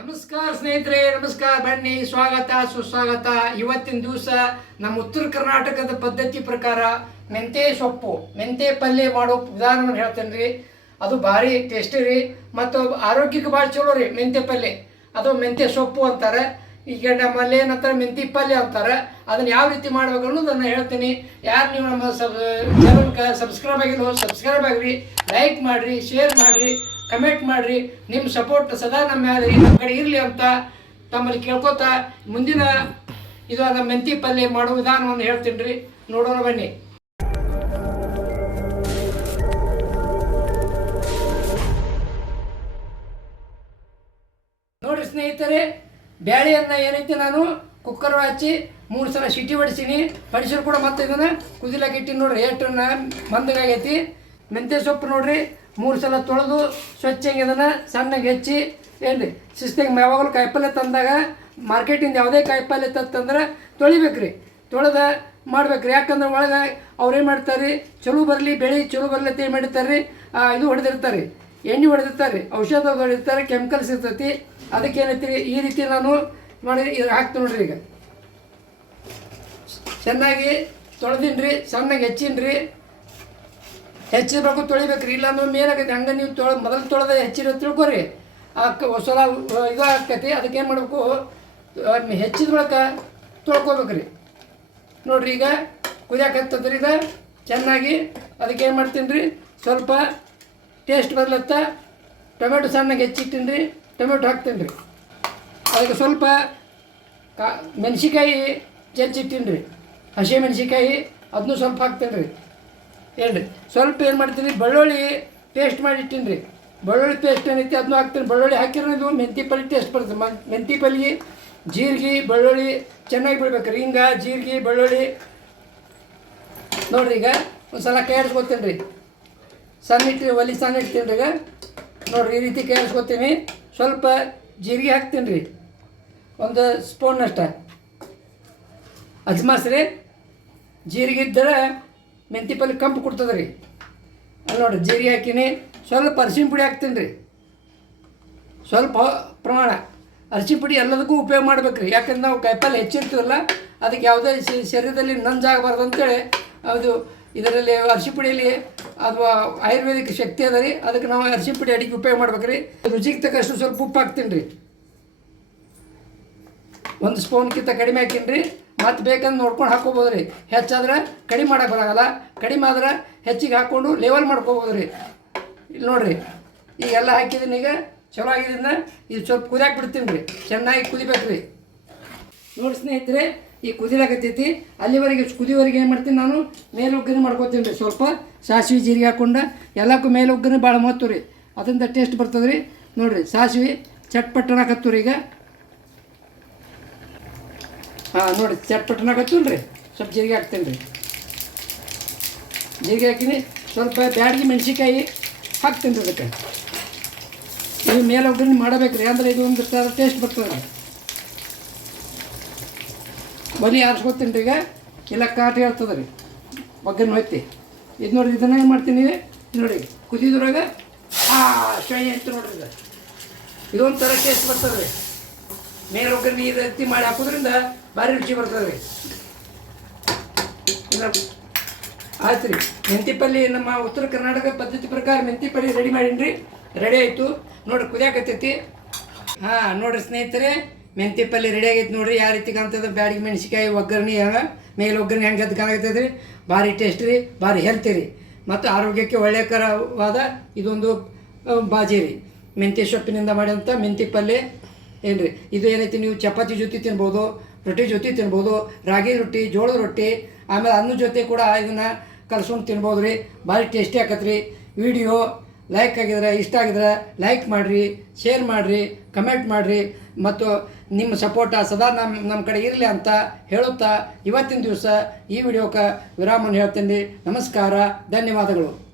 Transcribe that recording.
ನಮಸ್ಕಾರ ಸ್ನೇಹಿತರೆ, ನಮಸ್ಕಾರ ಬನ್ನಿ. ಸ್ವಾಗತ, ಸುಸ್ವಾಗತ. ಇವತ್ತಿನ ದಿವಸ ನಮ್ಮ ಉತ್ತರ ಕರ್ನಾಟಕದ ಪದ್ಧತಿ ಪ್ರಕಾರ ಮೆಂತೆ ಸೊಪ್ಪು, ಮೆಂತೆ ಪಲ್ಯ ಮಾಡೋ ವಿಧಾನವನ್ನು ಹೇಳ್ತೇನೆ ರೀ. ಅದು ಭಾರಿ ಟೇಸ್ಟಿ ರೀ. ಮತ್ತು ಆರೋಗ್ಯಕ್ಕೆ ಭಾಳ ಚಲೋ ರೀ ಮೆಂತೆ ಪಲ್ಯ. ಅದು ಮೆಂತೆ ಸೊಪ್ಪು ಅಂತಾರೆ. ಈಗ ನಮ್ಮಲ್ಲಿ ಏನಂತಾರೆ? ಮೆಂತಿ ಪಲ್ಯ ಅಂತಾರೆ. ಅದನ್ನು ಯಾವ ರೀತಿ ಮಾಡಬೇಕು ಅನ್ನೋದನ್ನು ಹೇಳ್ತೀನಿ. ಯಾರು ನೀವು ನಮ್ಮ ಸಬ್ ಚಾನಲ್ಗೆ ಸಬ್ಸ್ಕ್ರೈಬ್ ಆಗಿರೋ ಸಬ್ಸ್ಕ್ರೈಬ್ ಆಗಿರಿ. ಲೈಕ್ ಮಾಡಿರಿ ಶೇರ್ ಮಾಡಿರಿ. ಕಮೆಂಟ್ ಮಾಡಿರಿ. ನಿಮ್ಮ ಸಪೋರ್ಟ್ ಸದಾ ನಮ್ಮ ಮ್ಯಾಲೆ ನಮ್ಮ ಕಡೆ ಇರಲಿ ಅಂತ ತಮ್ಮಲ್ಲಿ ಕೇಳ್ಕೊತಾ ಮುಂದಿನ ಇದು ಅದ ಮೆಂತಿ ಪಲ್ಯ ಮಾಡೋ ವಿಧಾನವನ್ನು ಹೇಳ್ತೀನಿ ರೀ ನೋಡೋಣ ಬನ್ನಿ. ನೋಡಿ ಸ್ನೇಹಿತರೆ, ಬ್ಯಾಳೆಯನ್ನು ಏನೈತಿ ನಾನು? ಕುಕ್ಕರ್ ಹಚ್ಚಿ ಮೂರು ಸಲ ಸಿಟಿ ಹೊಡಿಸೀನಿ ಹೊಡಿಸಿದ್ರು ಕೂಡ ಮತ್ತೆ ಇದನ್ನ ಕುದಿಲಕ್ಕೆ ಇಟ್ಟಿನಿ ನೋಡ್ರಿ. ಎಷ್ಟು ಮಂದಗಾಗೈತಿ. ಮೆಂತ್ಯ ಸೊಪ್ಪು ನೋಡ್ರಿ. ಮೂರು ಸಲ ತೊಳೆದು ಸ್ವಚ್ಛಂಗೆ ಅದನ್ನು ಸಣ್ಣಗೆ ಹೆಚ್ಚಿ ಏನು ರೀ ಶಿಸ್ತಿಗೆ ಯಾವಾಗಲೂ ಕಾಯಿಪಲ್ಯ ತಂದಾಗ ಮಾರ್ಕೆಟಿಂದ ಯಾವುದೇ ಕಾಯಿಪಲ್ಯ ತಂತಂದ್ರೆ ತೊಳಿಬೇಕ್ರಿ. ತೊಳೆದ ಮಾಡ್ಬೇಕ್ರಿ. ಯಾಕಂದ್ರೆ ಒಳಗೆ ಅವ್ರೇನು ಮಾಡ್ತಾರೆ ರೀ ಚಲೋ ಬರಲಿ, ಬೆಳೆ ಚಲೋ ಬರಲಿ ಅಂತ ಏನು ಮಾಡಿರ್ತಾರೆ ರೀ ಇದು ಹೊಡೆದಿರ್ತಾರೆ ಎಣ್ಣೆ ಹೊಡೆದಿರ್ತಾರೆ ಔಷಧ ಹೊಡೆದಿರ್ತಾರೆ, ಕೆಮಿಕಲ್ಸ್ ಇರ್ತೈತಿ. ಅದಕ್ಕೆ ಏನೈತಿ ಈ ರೀತಿ ನಾನು ಮಾಡಿ ಇದು ಹಾಕ್ತೀನಿ ನೋಡ್ರಿ ಈಗ. ಚೆನ್ನಾಗಿ ತೊಳೆದಿನ್ರಿ, ಸಣ್ಣಗೆ ಸಣ್ಣಗೆ ಹೆಚ್ಚೀನಿ ಹೆಚ್ಚಿರ್ಬೇಕು ತೊಳಿಬೇಕ್ರಿ. ಇಲ್ಲಾಂದ್ರೆ ಮೇಲಾಗೈತೆ ಹಂಗೆ ನೀವು ತೊಳ, ಮೊದಲು ತೊಳೆದ ಹೆಚ್ಚಿರೋ ತಿಳ್ಕೊರಿ. ಆ ಸಲ ಇದು ಆಗ್ತೈತಿ. ಅದಕ್ಕೆ ಏನು ಮಾಡಬೇಕು? ಹೆಚ್ಚಿದ ಬಳಿಕ ತೊಳ್ಕೊಬೇಕ್ರಿ. ನೋಡ್ರಿ ಈಗ ಕುದಿಯಾಕತ್ತದ್ರಿ ಇದು ಚೆನ್ನಾಗಿ ಅದಕ್ಕೆ ಏನು ಮಾಡ್ತೀನಿ ರೀ ಸ್ವಲ್ಪ ಟೇಸ್ಟ್ ಬದಲತ್ತ ಟೊಮೆಟೊ ಸಣ್ಣಗೆ ಹೆಚ್ಚಿಟ್ಟಿನಿ ರೀ ಟೊಮೆಟೊ ಹಾಕ್ತೀನಿ ರೀ ಅದಕ್ಕೆ ಸ್ವಲ್ಪ ಕಾ ಮೆಣಸಿಕಾಯಿ ಜಜ್ಜಿಟ್ಟಿನಿ ರೀ ಹಸಿ ಮೆಣಸಿಕಾಯಿ ಅದನ್ನೂ ಸ್ವಲ್ಪ ಹಾಕ್ತೀನಿ ರೀ ಹೇಳ್ರಿ. ಸ್ವಲ್ಪ ಏನು ಮಾಡ್ತೀನಿ, ಬೆಳ್ಳುಳ್ಳಿ ಪೇಸ್ಟ್ ಮಾಡಿ ಇಟ್ಟಿನಿ ರೀ. ಬೆಳ್ಳುಳ್ಳಿ ಪೇಸ್ಟ್ ಏನೈತಿ ಅದನ್ನು ಹಾಕ್ತೀನಿ. ಬೆಳ್ಳುಳ್ಳಿ ಹಾಕಿರೋ ಇದು ಮೆಂತಿ ಪಲ್ಲೆ ಟೇಸ್ಟ್ ಬರ್ತದೆ ಮ, ಮೆಂತಿ ಪಲ್ಯ ಜೀರಿಗೆ, ಬೆಳ್ಳುಳ್ಳಿ ಚೆನ್ನಾಗಿ ಬಿಡ್ಬೇಕು ರೀ. ಹಿಂಗೆ ಜೀರಿಗೆ, ಬೆಳ್ಳುಳ್ಳಿ. ನೋಡ್ರಿ ಈಗ ಒಂದು ಸಲ ಕೈ ಆಡಿಸ್ಕೊತೀನಿ ರೀ. ಸಣ್ಣ ಇಟ್ಟು ಒಲಿ ಸಣ್ಣ ಇಡ್ತೀನಿ ರೀ ಈಗ. ನೋಡ್ರಿ ಈ ರೀತಿ ಕೈಯಾರಿಸ್ಕೊತೀನಿ ಸ್ವಲ್ಪ ಜೀರಿಗೆ ಹಾಕ್ತೀನಿ ರೀ. ಒಂದು ಸ್ಪೂನ್ನಷ್ಟ ಅಜ್ಮಾಸ್ ರೀ. ಜೀರಿಗೆ ಇದ್ದರೆ ಮೆಂತಿ ಪಲ್ಯ ಕಂಪು ಕೊಡ್ತದೆ ರೀ. ಅಲ್ಲಿ ನೋಡಿರಿ ಜೀರಿಗೆ ಹಾಕಿನಿ, ಸ್ವಲ್ಪ ಅರಿಶಿನ ಪುಡಿ ಹಾಕ್ತೀನಿ ರೀ. ಸ್ವಲ್ಪ ಪ್ರಮಾಣ. ಅರಿಶಿನ ಪುಡಿ ಎಲ್ಲದಕ್ಕೂ ಉಪಯೋಗ ಮಾಡ್ಬೇಕು ರೀ ಯಾಕಂದ್ರೆ ನಾವು ಕಾಯಿಪಲ್ಲೆ ಹೆಚ್ಚಿರ್ತೀವಲ್ಲ, ಅದಕ್ಕೆ ಯಾವುದೇ ಶರೀರದಲ್ಲಿ ನಂಜಾಗಬಾರ್ದು ಅಂತೇಳಿ ಅದು ಇದರಲ್ಲಿ ಅರಿಶಿನ ಪುಡಿಯಲ್ಲಿ ಅಥವಾ ಆಯುರ್ವೇದಿಕ್ ಶಕ್ತಿ ಅದ ರೀ, ಅದಕ್ಕೆ ನಾವು ಅರಿಶಿನ ಪುಡಿ ಅಡಿಗೆ ಉಪಯೋಗ ಮಾಡ್ಬೇಕು ರೀ ರುಚಿಗೆ ತಕ್ಕಷ್ಟು ಸ್ವಲ್ಪ ಉಪ್ಪು ಹಾಕ್ತೀನಿ ರೀ. ಒಂದು ಸ್ಪೂನ್ಕಿಂತ ಕಡಿಮೆ ಹಾಕೀನಿ ರೀ. ಮತ್ತೆ ಬೇಕಂದ್ರೆ ನೋಡ್ಕೊಂಡು ಹಾಕೋಬೋದು ರೀ ಹೆಚ್ಚಾದ್ರೆ ಕಡಿಮೆ ಮಾಡಕ್ಕೆ ಬರೋಲ್ಲ. ಕಡಿಮೆ ಆದ್ರೆ ಹೆಚ್ಚಿಗೆ ಹಾಕ್ಕೊಂಡು ಲೆವೆಲ್ ಮಾಡ್ಕೋಬೋದು ರೀ ಇಲ್ಲಿ ನೋಡಿರಿ ಈಗೆಲ್ಲ ಹಾಕಿದ್ದೀನಿ ಈಗ. ಚಲೋ ಆಗಿದ್ದನ್ನ ಇದು ಸ್ವಲ್ಪ ಕುದಿಯಾಕೆ ಬಿಡ್ತೀನಿ ರೀ. ಚೆನ್ನಾಗಿ ಕುದಿಬೇಕು ರೀ ನೋಡಿ ಸ್ನೇಹಿತರೆ, ಈ ಕುದಿಲಾಕತ್ತೈತಿ ಅಲ್ಲಿವರೆಗೆ ಕುದಿವರೆಗೆ ಏನು ಮಾಡ್ತೀನಿ ನಾನು? ಮೇಲೆ ಮಾಡ್ಕೋತೀನಿ ರೀ ಸ್ವಲ್ಪ. ಸಾಸಿವೆ, ಜೀರಿಗೆ ಹಾಕ್ಕೊಂಡು ಎಲ್ಲಕ್ಕೂ ಮೇಲೆ ಭಾಳ ಮಹತ್ವ ರೀ. ಅದರಿಂದ ಟೇಸ್ಟ್ ಬರ್ತದೆ ರೀ ನೋಡಿರಿ, ಸಾಸಿವೆ ಚಟ್ಪಟ್ಟನಾಕತ್ತು ರೀ ಈಗ. ಹಾಂ, ನೋಡಿ ಚಟ್ಪಟ್ಟನಾಗತ್ತಲ್ಲ ರೀ. ಸ್ವಲ್ಪ ಜೀರಿಗೆ ಹಾಕ್ತೇನೆ ರೀ. ಜೀರಿಗೆ ಹಾಕಿನಿ, ಸ್ವಲ್ಪ ಬ್ಯಾಡಗಿ ಮೆಣಸಿಕಾಯಿ ಹಾಕ್ತೇನೆ ರೀ ಅದಕ್ಕೆ. ಇದು ಮೇಲೆ ಒಗ್ಗರಣೆ ಮಾಡಬೇಕು ರೀ, ಅಂದ್ರೆ ಇದು ಒಂದು ಥರ ಟೇಸ್ಟ್ ಬರ್ತದೆ ರೀ ಬಲಿ ಆರಿಸ್ಕೊತೀನಿ ರೀ ಈಗ. ಇಲ್ಲ, ಕಾಟ ಹೇಳ್ತದೆ ರೀ. ಒಗ್ಗರಣೆ ಹೊತ್ತಿ ಇದು ನೋಡಿ, ಇದನ್ನ ಏನು ಮಾಡ್ತೀನಿ ನೋಡಿ ಕುದಿದ್ರಾಗ ಆ, ಶೈ ಅಂತ ನೋಡ್ರಿ ಇದು ಇದೊಂದು ಥರ ಟೇಸ್ಟ್ ಬರ್ತದೆ ರೀ. ಮೇಲೆ ಒಗ್ಗರ ನೀರು ಎತ್ತಿ ಮಾಡಿ ಹಾಕೋದ್ರಿಂದ ಭಾರಿ ರುಚಿ ಬರ್ತದೆ ರೀ ಆಯ್ತು ರೀ ಮೆಂತಿ ಪಲ್ಯ ನಮ್ಮ ಉತ್ತರ ಕರ್ನಾಟಕ ಪದ್ಧತಿ ಪ್ರಕಾರ ಮೆಂತಿ ಪಲ್ಯ ರೆಡಿ ಮಾಡೀನಿ ರೆಡಿ ಆಯಿತು. ನೋಡ್ರಿ, ಕುದಿಯಾಕತ್ತೈತಿ. ಹಾಂ, ನೋಡ್ರಿ ಸ್ನೇಹಿತರೆ ಮೆಂತಿ ಪಲ್ಯ ರೆಡಿ ಆಗೈತೆ ನೋಡ್ರಿ. ಯಾವ ರೀತಿ ಕಾಣ್ತದೆ? ಬ್ಯಾಡಿಗೆ ಮೆಣಸಿಕಾಯಿ ಒಗ್ಗರಣೆ ಹಂಗೆ ಮೇಲೆ ಒಗ್ಗರಣೆ ಹೆಂಗೆ ಅದು ಕಾಣಾಕತ್ತೈತೆ ರೀ ಭಾರಿ ಟೇಸ್ಟ್ ರೀ, ಭಾರಿ ಹೆಲ್ತಿ ರೀ. ಮತ್ತು ಆರೋಗ್ಯಕ್ಕೆ ಒಳ್ಳೆಯಕರವಾದ ಇದೊಂದು ಬಾಜಿ ರೀ. ಮೆಂತ್ಯ ಸೊಪ್ಪಿನಿಂದ ಮಾಡಿದಂಥ ಮೆಂತಿ ಪಲ್ಯ ಏನು ಇದು ಏನೈತಿ ನೀವು ಚಪಾತಿ ಜೊತೆ ತಿನ್ಬೋದು, ರೊಟ್ಟಿ ಜೊತೆ ತಿನ್ಬೋದು, ರಾಗಿ ರೊಟ್ಟಿ, ಜೋಳದ ರೊಟ್ಟಿ, ಆಮೇಲೆ ಅನ್ನ ಜೊತೆ ಕೂಡ ಇದನ್ನು ಕಲ್ಸ್ಕೊಂಡು ತಿನ್ಬೋದು ರೀ ಭಾರಿ ಟೇಸ್ಟಿ ಆಕತ್ರಿ. ವಿಡಿಯೋ ಲೈಕ್ ಆಗಿದ್ರೆ, ಇಷ್ಟ ಆಗಿದ್ರೆ ಲೈಕ್ ಮಾಡಿರಿ, ಶೇರ್ ಮಾಡಿರಿ, ಕಮೆಂಟ್ ಮಾಡಿರಿ. ಮತ್ತು ನಿಮ್ಮ ಸಪೋರ್ಟ ಸದಾ ನಮ್ಮ ನಮ್ಮ ಕಡೆ ಇರಲಿ ಅಂತ ಹೇಳುತ್ತಾ ಇವತ್ತಿನ ದಿವಸ ಈ ವಿಡಿಯೋಕ್ಕೆ ವಿರಾಮವನ್ನು ಹೇಳ್ತೀನಿ. ನಮಸ್ಕಾರ, ಧನ್ಯವಾದಗಳು.